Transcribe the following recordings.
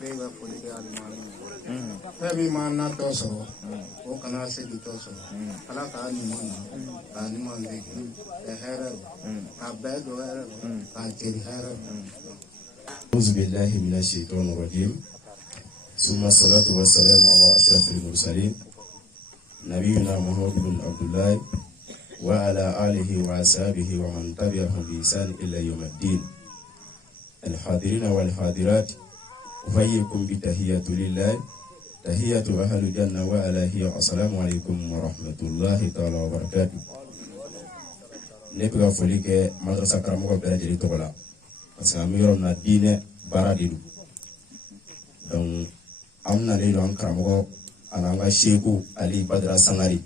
beba folike alimani femi manna to so o kana se di to so ala ka ni mana ka ni man de hera ka bedo hera ka tiri hera أعوذ بالله من الشيطان الرجيم ثم الصلاة والسلام على أشرف المرسلين نبينا محمد بن عبد الله وعلى آله وأصحابه ومن تبعهم بإحسان إلى يوم الدين. الحاضرين والحاضرات أحييكم بتحية لله تحية أهل الجنة وعلى هي السلام عليكم ورحمة الله تعالى وبركاته. نبغى فليك مدرسة كرامة بلاد تولا parce que ami yɔrɔ min na diinɛ baara de don donc an nalen don an karamɔgɔ ani an ka seku Ali Badara Sangare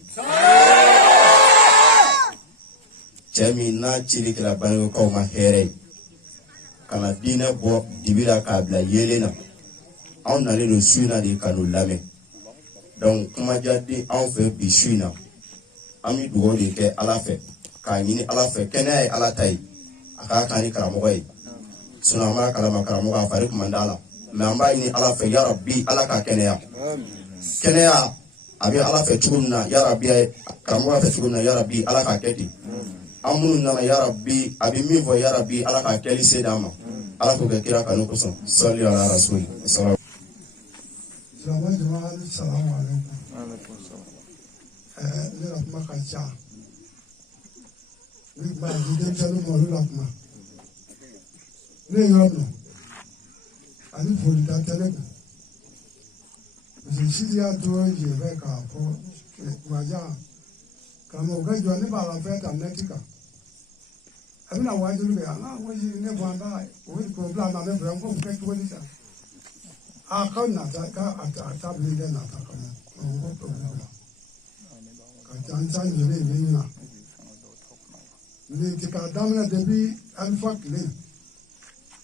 cɛ min n'a cili kɛra bangebagaw ma hɛrɛ ye ka na diinɛ bɔ dibi la k'a bila yeelen na anw nalen don su in na de ka n'o lamɛn donc kumaja di anw fɛ bi su in na an bɛ dugawu de kɛ Ala fɛ k'a ɲini Ala fɛ kɛnɛya ye Ala ta ye a k'a kan ni karamɔgɔ ye sinon an b'a kalama karamɔgɔ a fari kuma d'a la mais an b'a ɲini Ala fɛ ya Rabbi Ala ka kɛnɛya kɛnɛya a bɛ Ala fɛ cogo min na ya Rabbi karamɔgɔ fɛ cogo min na ya Rabbi Ala ka kɛ ten an minnu nana ya Rabbi a bɛ min fɔ ya Rabbi Ala ka kɛli se d'an ma Ala k'o kɛ kira kanu kosɔn salli ala rasuli salamu alaikum ne la kuma ka ca ne ba di denmisɛnninw ma olu la kuma ne yɔrɔ min ani foli da tɛ ne kun parce que sidi y'a to yen fɛ k'a fɔ kumaja karamɔgɔ ka jɔ ne b'a la fɛn ta nɛti kan a bɛna wajibi kɛ an ka wajibi ne fɔ an ta o ye problème na ne fɛ n ko kɛ cogo di sa a ka nata ka a taabili kɛ nata kama o ko problème la ka ca an ta ɲinɛ yen na nin ti k'a daminɛ depuis alifa tile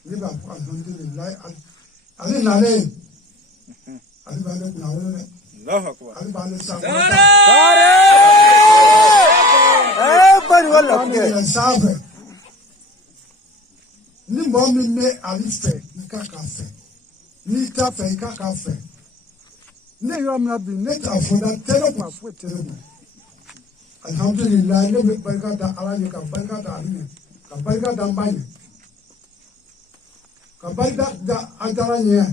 ne b'a fɔ alhamdulilayi ale nalen ale b'a ne kunna wolo dɛ ale b'a ne sanfɛ sanfɛ ni mɔgɔ min bɛ ale fɛ i ka k'a fɛ n'i t'a fɛ i ka k'a fɛ ne yɔrɔ min na bi ne t'a fɔ da tɛnɛ kun a foyi tɛ ne kun alhamdulilayi ne bɛ barika da Ala ye ka barika da ale ye ka barika da n ba ye ka barika da an taara ɲɛ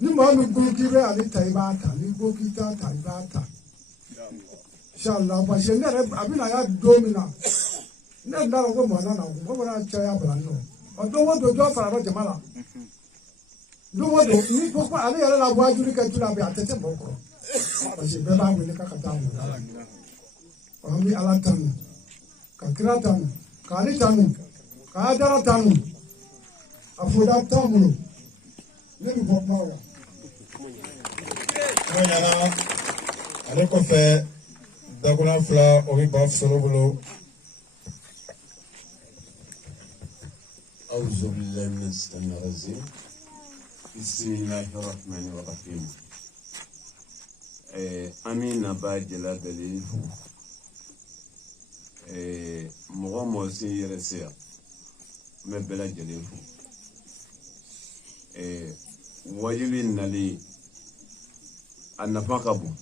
ni maa min ko k'i bɛ ale ta i b'a ta n'i ko k'i t'a ta i b'a ta inshallah parce que ne yɛrɛ a bɛna ya don min na ne yɛrɛ t'a dɔn ko maa nana ko bɛna caya bila ne o don o don dɔ farala jama la don o don n'i ko ko ale yɛrɛ la wajuli kɛ tu la bi a tɛ se mɔgɔ kɔrɔ parce que bɛɛ b'a wele k'a ka taa wula la an bɛ Ala tanu ka kira tanu k'ale tanu k'a dara tanu a foda t'an bolo ne bɛ bɔ kuma la. n'o ɲɛna ale kɔfɛ dakunan fila o bɛ ban solo bolo. أعوذ بالله من الشيطان الرجيم بسم الله الرحمن الرحيم أمين أبا جلال دليل mɔgɔ mɔgɔ si yɛrɛ se yan n bɛ bɛɛ lajɛlen fo wajibi nali a nafa ka bon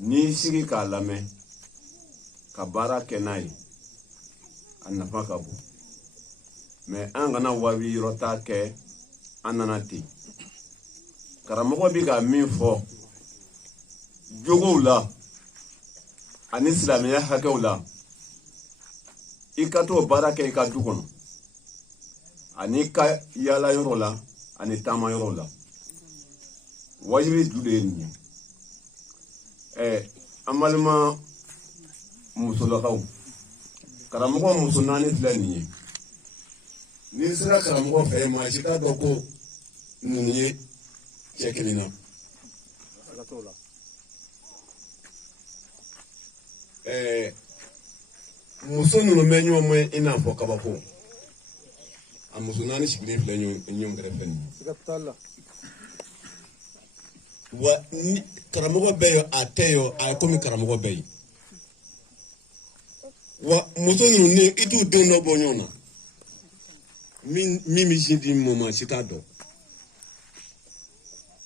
n'i sigi k'a lamɛn ka baara kɛ n'a ye a nafa ka bon mais an kana wajibi yɔrɔ ta kɛ an nana ten karamɔgɔ bi ka min fɔ jogow la ani silamɛya hakɛw la i ka t'o baara kɛ i ka du kɔnɔ ani ka yaala yɔrɔ la ani taama yɔrɔ la wajibi du de ye nin ye an balima musolakaw karamɔgɔ muso naani filɛ nin ye n'i sera karamɔgɔ fɛ maa si t'a dɔn ko ninnu ye cɛ kelen na muso ninnu bɛ ɲɔgɔn mɛn i n'a fɔ kabako a muso naani sigilen filɛ ɲɔgɔn kɛrɛfɛ nin wa karamɔgɔ bɛ yen a tɛ yen a ye komi karamɔgɔ bɛ yen wa muso ninnu ni i t'u den dɔ bɔ ɲɔgɔn na min mi jindi moma sita dɔn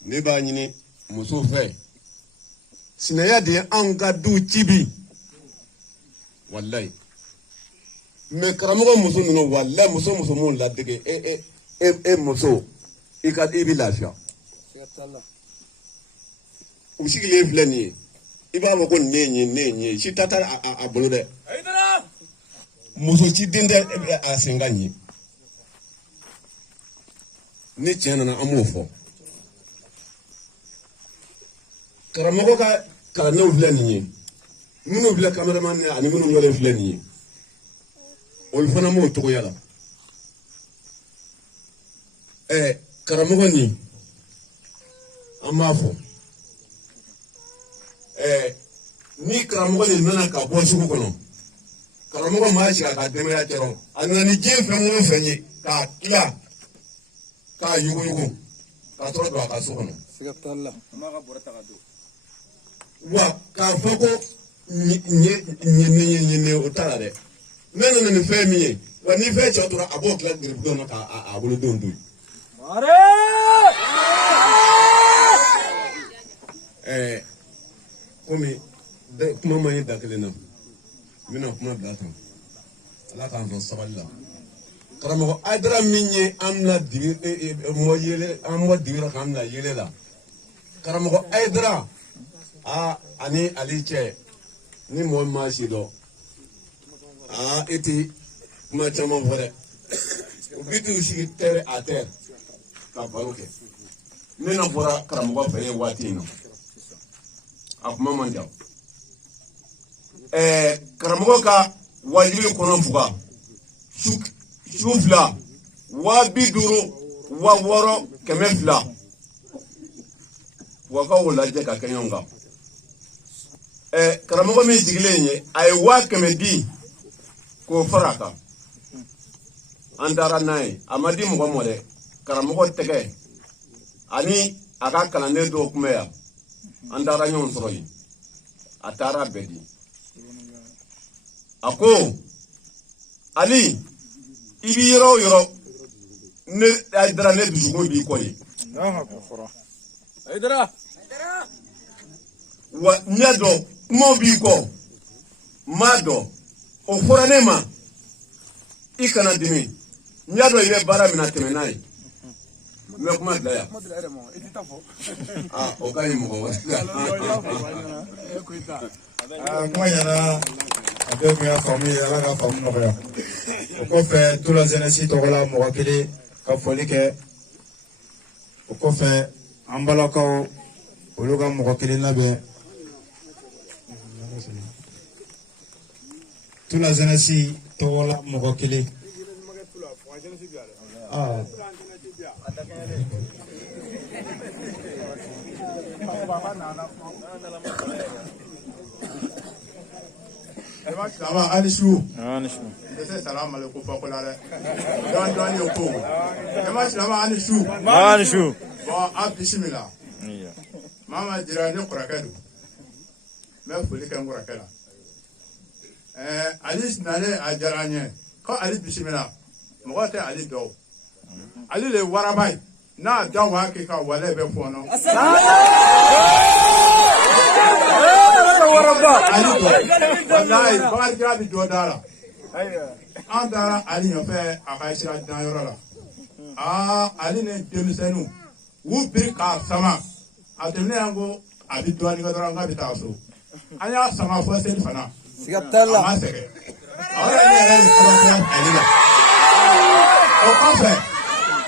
ne b'a ɲini muso fɛ sinaya de ye anw ka du ci bi wallahi mais karamɔgɔ muso ninnu wallahi muso mun ladege e muso i bi lafiya u sigilen filɛ nin ye i b'a fɔ ko ne ye si ta a bolo dɛ muso ci den tɛ a sen ka ɲi ni tiɲɛ nana an b'o fɔ karamɔgɔ ka kalandenw filɛ nin ye minnu filɛ kameraman ani minnu yɛrɛ filɛ nin ye olu fana m'o cogoya la karamɔgɔ nin an b'a fɔ ni karamɔgɔ nin nana ka bɔ sugu kɔnɔ karamɔgɔ maa sigi a ka denbaya cɛrɔ a nana ni diɲɛ fɛn o fɛn ye k'a tila k'a yuguyugu ka sɔrɔ don a ka so kɔnɔ wa k'a fɔ ko ɲe o t'a la dɛ ne nana ni fɛn min ye wa ni fɛn cɛ tora a b'o tila giribudenw na k'a bolodenw dun komi kuma man ye da kelen na n bɛna kuma bila tan ala k'an sɔn sabali la karamɔgɔ Ayidara min ye an bɛna dibi an bɔ dibi la k'an bila yele la karamɔgɔ Ayidara ani ale cɛ ni mɔgɔ min m'a si dɔn e ti kuma caman fɔ dɛ u bi t'u sigi terre à terre ka baro kɛ ne na bɔra karamɔgɔ fɛ ye waati in na a kuma man jan karamɔgɔ ka wajibi kɔnɔ fuga su fila 50,000 60,000 200 wa ka o lajɛ ka kɛ ɲɔgɔn kan karamɔgɔ min sigilen ye a ye 100,000 di k'o fara a kan an taara n'a ye a ma di mɔgɔ mɔ dɛ karamɔgɔ tɛgɛ ani a ka kalanden dɔw kun bɛ yan an taara ɲɔgɔn sɔrɔ yen a taara bɛɛ di a ko Ali i bi yɔrɔ o yɔrɔ ne Ayidara ne dusukun b'i kɔ ye wa ɲɛ dɔn kumaw b'i kɔ m'a dɔn o fɔra ne ma i kana dimi ɲɛ dɔn i bɛ baara min na tɛmɛ n'a ye n bɛ kuma bila yan o ka ɲi mɔgɔ wɛrɛ kuma ɲɛna a bɛɛ kun y'a faamu ye ala ka faamu nɔgɔya o kɔfɛ toute la jeunesse tɔgɔ la mɔgɔ kelen ka foli kɛ o kɔfɛ an balakaw olu ka mɔgɔ kelen labɛn toute la jeunesse tɔgɔ la mɔgɔ kelen Salama ani su. Ese salam alaikum fa kola re. Don yo ko. Ema salama ani su. Ani su. Bon a bismillah. Mama jira ne kurakadu. Me foli kan kurakala. Ali sinale a jaranye. Ko Ali bismillah. Mo ta Ali do. Ali le warabai. Na da wa ke ka wale be fono. Wallahi bakari kira bi do dala an taara Ali ɲɔfɛ a ka sira danyɔrɔ la Ali ne denmisɛnninw u biri k'a sama a tɛmɛnen yan ko a bi dɔɔnin kɛ dɔrɔn k'a bi taa so an y'a sama fɔ seli fana a ma sɛgɛn a yɛrɛ ne yɛrɛ de sababu Ali la o kɔfɛ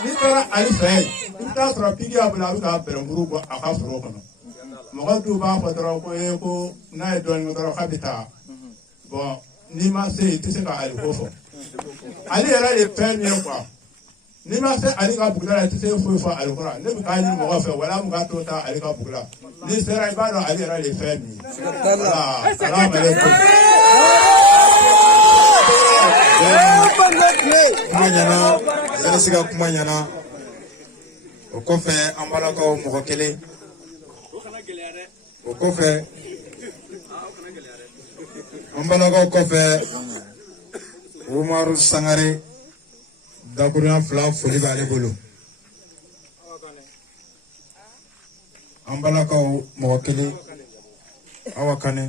n'i taara Ali fɛ yen i bɛ taa sɔrɔ pigi y'a bolo a bɛ ka bɛrɛnkuru bɔ a ka foro kɔnɔ mɔgɔ dɔw b'a fɔ dɔrɔn ko n'a ye dɔɔnin kɛ dɔrɔn k'a bɛ taa bon n'i ma se i tɛ se ka Ali ko fɔ Ali yɛrɛ de fɛn min ye quoi n'i ma se Ali ka bugu la i tɛ se foyi fɔ Ali ko la ne bɛ k'a ɲini mɔgɔ fɛ wala mun ka to taa Ali ka bugu la n'i sera i b'a dɔn Ali yɛrɛ de fɛn min ye voilà salamu alaikum. kuma ɲɛna jeunesse ka kuma ɲɛna o kɔfɛ an balakaw mɔgɔ kelen o kɔfɛ an balakaw kɔfɛ Umaru Sangare dakurunya fila foli b'ale bolo an balakaw mɔgɔ kelen Awa Kane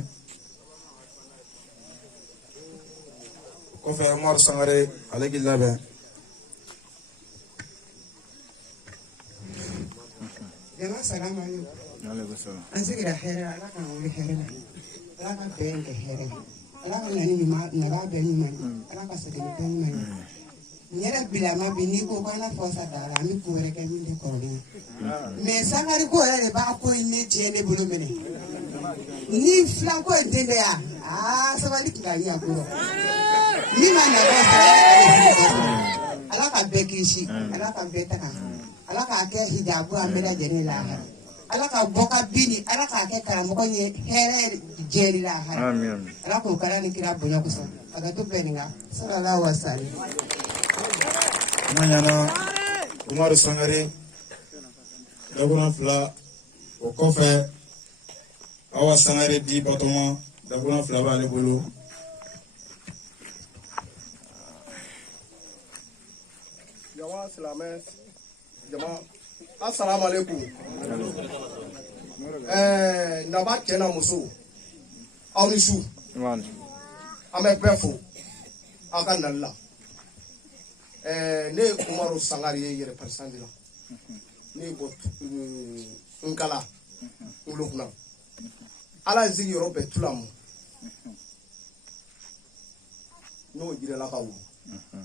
kɔfɛ Umaru Sangare ale k'i labɛn jama salamu alaikum an sigira hɛrɛ ala ka wuli hɛrɛ la ala ka bɛn kɛ hɛrɛ ala ka nani ɲuman naba bɛn ɲuman ala ka segin bɛn ɲuman n yɛrɛ bilama bi n'i ko ala fɔsa dara an bɛ ko wɛrɛ kɛ min tɛ kɔrɔlen mais Sangare ko yɛrɛ de b'a ko in ne tiɲɛ ne bolo minɛ ni filan ko in tɛ dɛ yan sabali tun ka ɲɛ kɔrɔ min ma nabɔ ala ka bɛɛ kisi ala ka bɛɛ taga ala k'a kɛ hijabu an bɛɛ lajɛlen lahara ala ka bɔ ka bini ala k'a kɛ karamɔgɔ ye hɛrɛ jɛri lahara ala k'o kala ni kira bonya kosɔn a ka to bɛɛ nin kan sallallahu alaihi wasallam kuma ɲana Umaru Sangare dakurunya fila o kɔfɛ Awa Sangare di Batoma dakurunya fila b'ale bolo jama silamɛ jama assalamu alaikum naba cɛ na muso aw ni su an bɛ bɛɛ fo aw ka nali la ne ye Umaru Sangare ye yɛrɛ parisanti la ne ye bɔ Nkala Ngolokuna ala ye sigi yɔrɔ bɛɛ tulamu n'o jiralakaw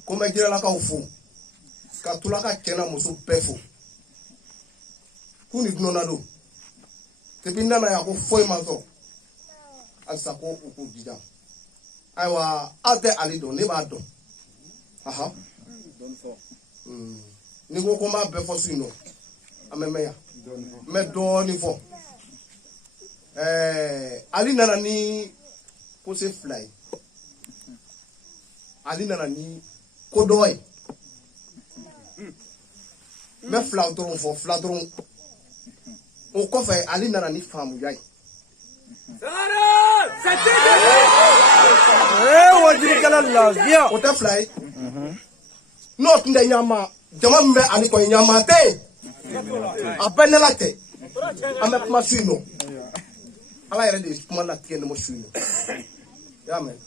ko n bɛ jiralakaw fo ka tula ka cɛ na muso bɛɛ fo k'u ni dunana don depuis n nana yan ko foyi ma sɔrɔ halisa ko u k'u jija ayiwa aw tɛ ale dɔn ne b'a dɔn ni ko n b'a bɛɛ fɔ su in nɔ an bɛ mɛn yan n bɛ dɔɔnin fɔ ale nana ni kose fila ye ale nana ni kodɔn ye n bɛ fila dɔrɔn fɔ fila dɔrɔn o kɔfɛ ale nana ni faamuya ye o tɛ fila ye n'o tun tɛ ɲama jama min bɛ ale kɔni ɲama tɛ yen a bɛɛ ne la tɛ an bɛ kuma su in nɔ ala yɛrɛ de ye kuma latigɛ ne ma su in nɔ i y'a mɛn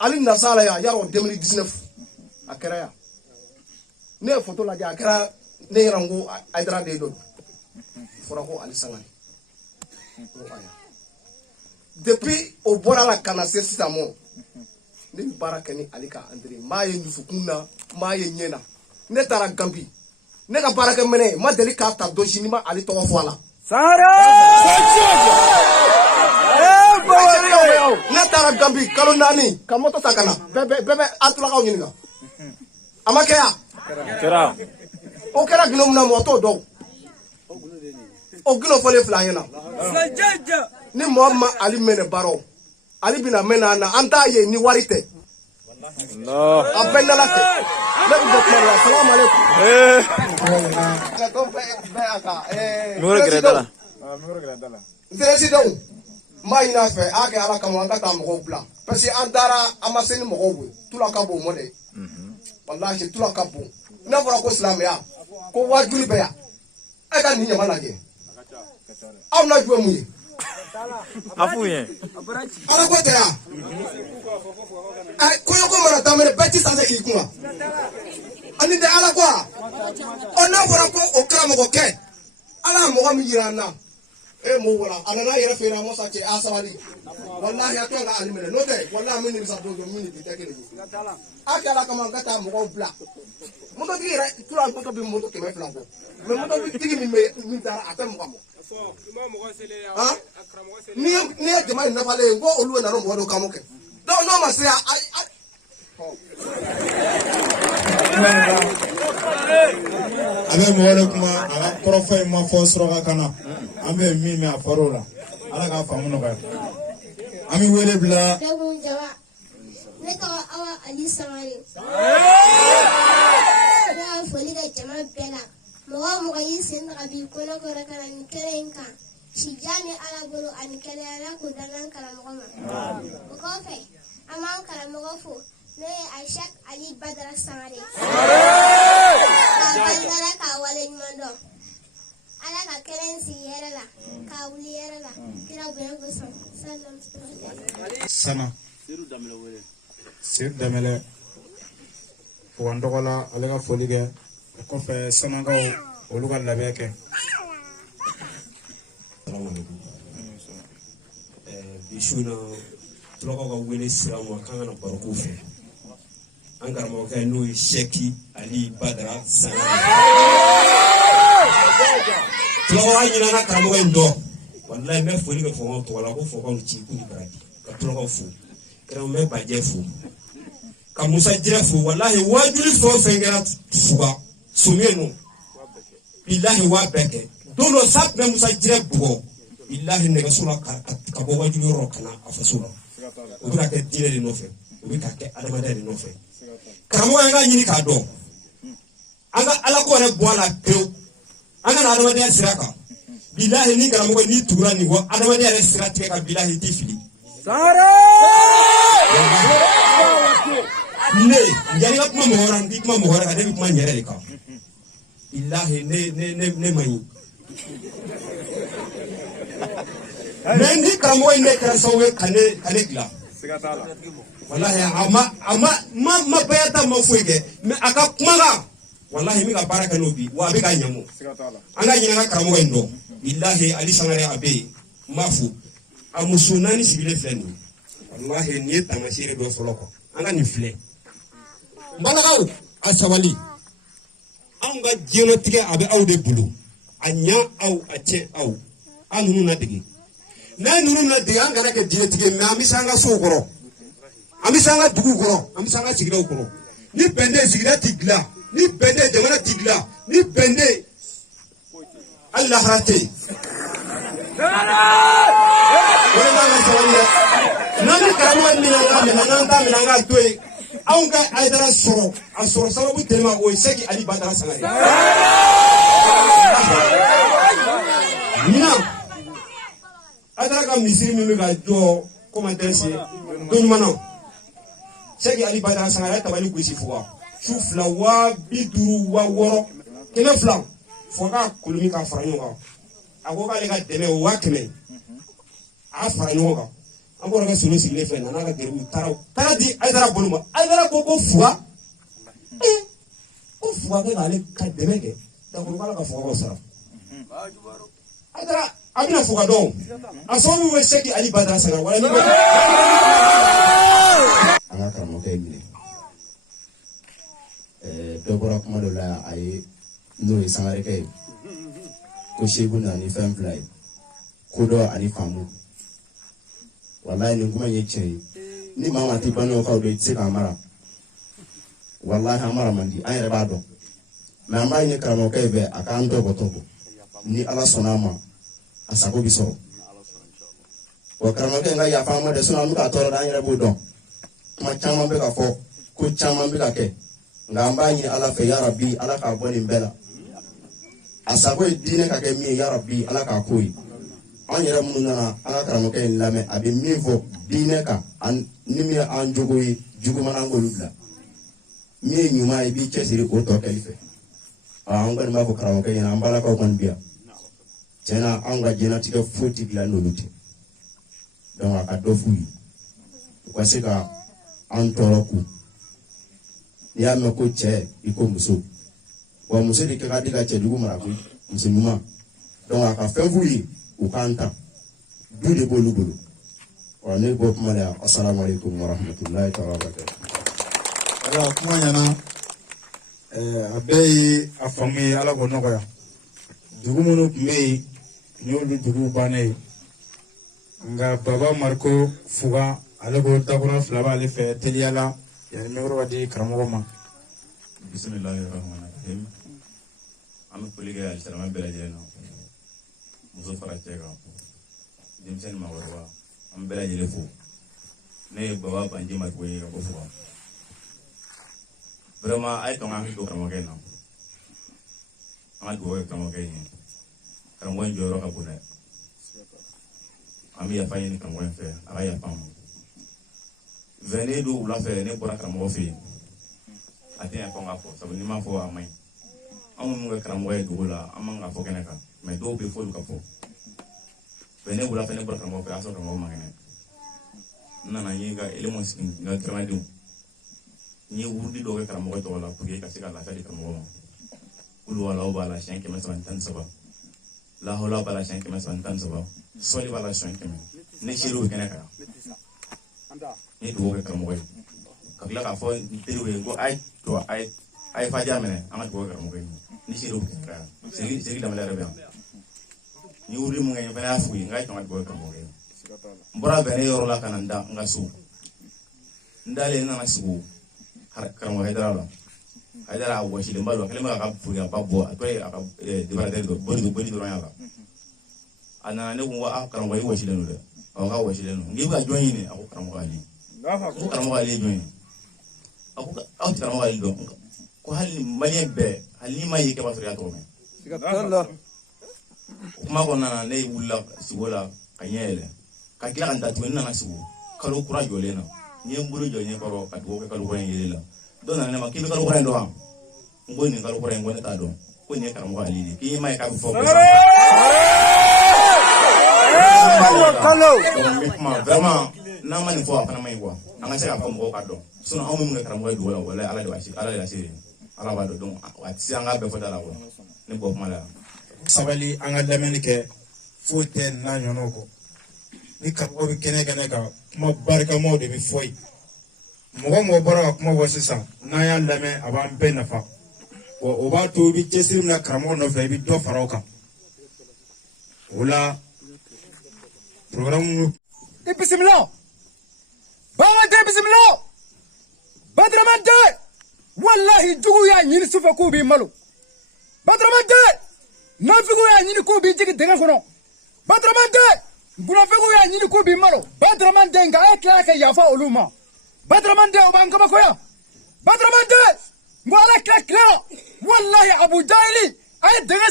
ale nasa la yan yarɔ 2019 a kɛra yan ne ye photo lajɛ a kɛra ne yɛrɛ ko Aidara de don fɔra ko Ali Sangare depuis o bɔra la ka na se sisan mɔ ne bɛ baara kɛ ni ale ka Andre maa ye dusukun na maa ye ɲɛ na ne taara Gambi ne ka baarakɛ minɛ ma deli k'a ta don si ni ma ale tɔgɔ fɔ a la ne taara Gambi kalo 4 ka moto ta ka na bɛɛ bɛ an tulakaw ɲininka a ma kɛ yan o kɛra gundo min na mɔgɔ t'o dɔn o gundo fɔlen filɛ an ɲɛna ni mɔgɔ ma ale minɛ baaraw ale bɛna mɛn na an t'a ye ni wari tɛ a bɛɛ nala tɛ ne bɛ bɔ kuma la salamu alaikum président n b'a ɲini a fɛ a kɛ ala kama an ka taa mɔgɔw bila parce que an taara an ma se ni mɔgɔw ye tula ka bon mɔ dɛ walahi tula ka bon n'a fɔra ko silamɛya ko wajuli bɛ yan e ka nin ɲama lajɛ aw na ju ye mun ye a f'u ye ala ko tɛ yan kɔɲɔko mana daminɛ bɛɛ ti sanse k'i kun wa ani tɛ ala ko wa n'a fɔra ko o karamɔgɔ kɛ ala ye mɔgɔ min yira an na e m'o wala a nana yɛrɛ feere a ma sa cɛ a sabali walahi a to ka ali minɛ n'o tɛ walahi min nimisa don min ni bi tɛ kelen ye a kɛra kama an ka taa mɔgɔw bila mototigi yɛrɛ tura moto bɛ moto 200 bɔ mais mototigi min taara a tɛ mɔgɔ mɔ ni ye jama in nafalen ye ko olu ye nana mɔgɔ dɔ kamo kɛ donc n'o ma se a bɛ mɔgɔ de kuma a ka kɔrɔfɔ in ma fɔ suraka kan na an bɛ min mɛn a fɔra o la ala k'a faamu nɔgɔya an bɛ wele bila ne tɔgɔ Awa Ali Sangare ne y'a foli kɛ jama bɛɛ la mɔgɔ o mɔgɔ y'i sen taga b'i kɔnɔ kɔrɔ ka na nin kɛnɛ in kan sijan ni ala bolo ani kɛnɛya ala k'o danna an karamɔgɔ ma o kɔfɛ an b'an karamɔgɔ fo ne Aishak Ali Badara Sangare bandara ka wale nyundo ala ka kerensi yerala ka wuli yerala kira bene ko sallam sana Sir Damele Wandogola ale ka foli kɛ o kɔfɛ sanagaw olu ka labɛn kɛ bisuna tɔgɔ ka wele sira ma kan ka na baro ko fɛ an karamɔgɔkɛ n'o ye Seki Ali Badara Sangare tɔgɔ ka ɲinana karamɔgɔ in dɔn wallahi n bɛ foli kɛ fɔkaw tɔgɔ la ko fɔkaw ci k'u ni baraji ka tɔgɔ fo kɛra n bɛ bajɛ fo ka Musa Jire fo wallahi wajuli fɛn o fɛn kɛra fuga somiyɛ nɔ billahi waa bɛɛ kɛ don dɔ sa tun bɛ Musa Jire bugɔ billahi nɛgɛso la ka bɔ wajuli yɔrɔ ka na a faso la o bɛ ka kɛ diinɛ de nɔfɛ o bɛ ka kɛ adamadenya de nɔfɛ karamɔgɔ an ka ɲini k'a dɔn an ka ala ko yɛrɛ bɔ a la pewu an ka na adamadenya sira kan billahi ni karamɔgɔ n'i tugura nin kɔ adamadenya yɛrɛ sira tigɛ ka billahi t'i fili ne yani ka kuma mɔgɔ wɛrɛ n tɛ kuma mɔgɔ wɛrɛ kan ne bɛ kuma n yɛrɛ de kan billahi ne man ɲi mais ni karamɔgɔ in ne kɛra sababu ye ka ne dilan wallahi a ma bayata ma foyi kɛ mais a ka kuma la wallahi min ka baara kɛ n'o bi wa a bɛ ka ɲamu an ka ɲinana karamɔgɔ in dɔn billahi Ali Sangare a bɛ yen n b'a fo a muso 4 sigilen filɛ nin ye wallahi nin ye tamasire dɔ fɔlɔ quoi an ka nin filɛ n balakaw a sabali anw ka diɲɛlatigɛ a bɛ aw de bolo a ɲa aw a tiɲɛ aw an ninnu ladege n'a ninnu ladege an kana kɛ diɲɛtigi mais an bɛ se an ka sow kɔrɔ an bɛ se an ka duguw kɔrɔ an bɛ se an ka sigidaw kɔrɔ ni bɛn tɛ sigida tɛ dilan ni bɛn tɛ jamana tɛ dilan ni bɛn tɛ hali lahara tɛ yen o de b'an ka sabali dɛ n'an ni karamɔgɔ min na an minɛ n'an t'a minɛ an k'a to yen anw ka Aidara sɔrɔ a sɔrɔ sababu tɛma o ye Seki Ali Badara Sangare ɲinan Aidara ka misiri min bɛ ka jɔ commentaire se don ɲuman na Seki Ali Badara Sangare a ye tabali gosi fuga su 2 250 600 200 fo k'a koloni k'a fara ɲɔgɔn kan a ko k'ale ka dɛmɛ o 500 a fara ɲɔgɔn kan an bɔra ka solo sigilen filɛ n'a ka gɛrɛw taara di Aidara bolo ma Aidara ko fuga ko fuga kɛ k'ale ka dɛmɛ kɛ dakoro k'ala ka fuga sara Aidara a bɛna fuga dɔn a sababu bɛ Seki Ali Badara Sangare wala an ka karamɔgɔkɛ minɛ dɔ bɔra kuma dɔ la a ye n'o ye Sangarekɛ ye ko Seku nana ni fɛn 2 ye kodɔn ani faamu wallahi nin kuma ye tiɲɛ ye ni maa ma tɛ banɔgɔkaw dɔn i tɛ se k'a mara wallahi an mara man di an yɛrɛ b'a dɔn mais an b'a ɲini karamɔgɔkɛ fɛ a k'an tɔbɔ ni ala sɔnna a ma a sago bɛ sɔrɔ wa karamɔgɔkɛ in ka yafa an ma dɛ sinon an bɛ k'a tɔɔrɔ an yɛrɛ b'o dɔn kuma caman bɛ ka fɔ ko caman bɛ ka kɛ nka an b'a ɲini ala fɛ ya Rabbi ala k'a bɔ nin bɛɛ la a sago ye diinɛ ka kɛ min ye ya Rabbi ala k'a k'o ye an yɛrɛ minnu nana an ka karamɔgɔkɛ in lamɛn a bɛ min fɔ diinɛ kan ni min ye an jogo ye juguman an k'olu bila min ye ɲuman ye i b'i cɛsiri o tɔ kɛli fɛ an kɔni b'a fɔ karamɔgɔkɛ ɲɛna an balakaw kɔni bi yan tiɲɛna anw ka diɲɛlatigɛ foyi tɛ dilan n'olu tɛ donc a ka dɔ f'u ye u ka se ka an tɔɔrɔ kun n'i y'a mɛn ko cɛ i ko muso wa muso de ka di ka cɛjugu mara koyi muso ɲuman donc a ka fɛn f'u ye u k'an ta du de b'olu bolo ne b'o kuma la assalamu alaikum wa rahmatullahi wa barakatuh ala kuma ɲɛna a bɛɛ ye a faamu ye ala k'o nɔgɔya dugu minnu tun bɛ yen n y'olu duguw bannen ye nka baba mariko fuga ale ko dakɔnɔ 2 b'ale fɛ teliya la yanni mikoro ka di karamɔgɔ ma bismillahirrahmanirrahim an bɛ foli kɛ alisilamɛ bɛɛ lajɛlen na muso fara cɛ kan denmisɛnnin maakɔrɔba an bɛɛ lajɛlen fo ne ye baba Banji Mariko ye ka bɔ fuga vraiment a ye tɔn ka hakili to karamɔgɔkɛ in na an ka dugawu kɛ karamɔgɔkɛ in ye karamɔgɔ in jɔyɔrɔ ka bon dɛ an bɛ yafa ɲini karamɔgɔ in fɛ a ka yafa an ma venez do wula fɛ ne bɔra karamɔgɔ fɛ yen a tɛ ɲɛ fɔ n k'a fɔ sabu n'i m'a fɔ a man ɲi anw minnu kɛ karamɔgɔ ye dugu la an man ka fɔ kɛnɛ kan mɛ dɔw bɛ fɔlu ka fɔ venez wula fɛ ne bɔra karamɔgɔ fɛ a sɔrɔ karamɔgɔ man kɛnɛ n nana n ye n ka élément sigi n ka tɛrɛmɛdenw n ye wurudi dɔw kɛ karamɔgɔ tɔgɔ la pour que ka se ka lafiya di karamɔgɔ ma kulu walaw b'a la siɲɛ 313 lahawla b'a la siɲɛ 313 sɔli b'a la siɲɛ 100 ne seerew bɛ kɛnɛ kan n ye dugawu kɛ karamɔgɔ ye ka tila k'a fɔ n teriw ye ko a ye fadiya minɛ an ka dugawu kɛ karamɔgɔ ye ne seerew bɛ kɛnɛ kan segi damale yɛrɛ bɛ yan n ye wurudi mun kɛ n fana y'a f'u ye n k'a ye tɔn ka dugawu kɛ karamɔgɔ ye n bɔra bɛnɛ yɔrɔ la ka na n da n ka so n dalen n nana sigi karamɔgɔ Haidara la Haidara a wɔsilenba don a kɛlen bɛ k'a ka foliba bɔ a tɔ ye a ka débaratɛri dɔ boli dɔrɔn y'a la a nana ne ko karamɔgɔ i wɔsilen don dɛ awɔ k'a wɔsilen don n k'i bɛ ka jɔn ɲini a ko karamɔgɔ Ali ko karamɔgɔ Ali ye jɔn ye a ko aw tɛ karamɔgɔ Ali dɔn ko hali maliyɛn bɛɛ hali n'i ma ye kɛ b'a sɔrɔ i y'a tɔgɔ mɛn o kuma kɔnɔna na ne wulila sigi o la ka ɲɛ yɛlɛ ka tila ka n datugu n nana sigi kalo kura jɔlen na n ye n bolo jɔ ɲɛkɔrɔ ka dugawu kɛ kalo kura in yeli la dɔ nana ne ma k'i bɛ kalo kura in dɔn wa n ko nin kalo kura in ko ne t'a dɔn ko nin ye karamɔgɔ Ali de k'i ma ye k'a bɛ fɔ bɛɛ kuma vraiment n'an ma nin fɔ a fana man ɲi quoi an ka se k'a fɔ mɔgɔw ka dɔn sinon anw minnu kɛ karamɔgɔ ye dugu la walahi Ala de b'a se Ala de la se Ala b'a dɔn donc a tɛ se an k'a bɛɛ fɔ da la quoi ne bɔ kuma la sabali an ka lamɛnni kɛ foyi tɛ n'a ɲɔgɔnnaw kɔ ni karamɔgɔ bɛ kɛnɛ kan kuma barikamaw de bɛ fɔ yen mɔgɔ mɔgɔ bɔra ka kuma fɔ sisan n'an y'a lamɛn a b'an bɛɛ nafa wa o b'a to i bɛ cɛsiri min na karamɔgɔ nɔfɛ i bɛ dɔ fara o kan o la programme i bisimila Bamante bisimila Badramante wallahi jugu y'a ɲini sufɛ k'u b'i malo Badramante nafigiw y'a ɲini k'u b'i jigi dingɛ kɔnɔ Badramante gunafigiw y'a ɲini k'u b'i malo Badramante nka a ye tila ka yafa olu ma Badramante o b'an kabakoya Badramante ngo ala tila tile la wallahi Abu Jahili a ye dingɛ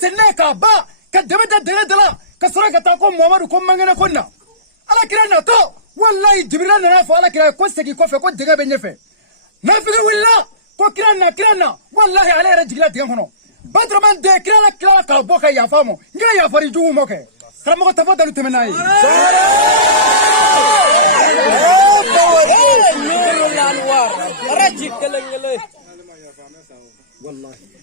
senni k'a ban ka dɛmɛ ta dingɛ da la ka sɔrɔ ka taa ko Muhamadu ko mangɛnɛ ko na ala kira natɔ wallahi Jibrila nana fɔ ala kira ko segin kɔfɛ ko dingɛ bɛ ɲɛfɛ nafigi wulila ko kira na wallahi ale yɛrɛ jigila dingɛ kɔnɔ Badramante kira la tila k'a bɔ ka yafa ma n ka yafari jugu mɔ kɛ karamɔgɔ tafɔ dalu tɛmɛ n'a ye wallahi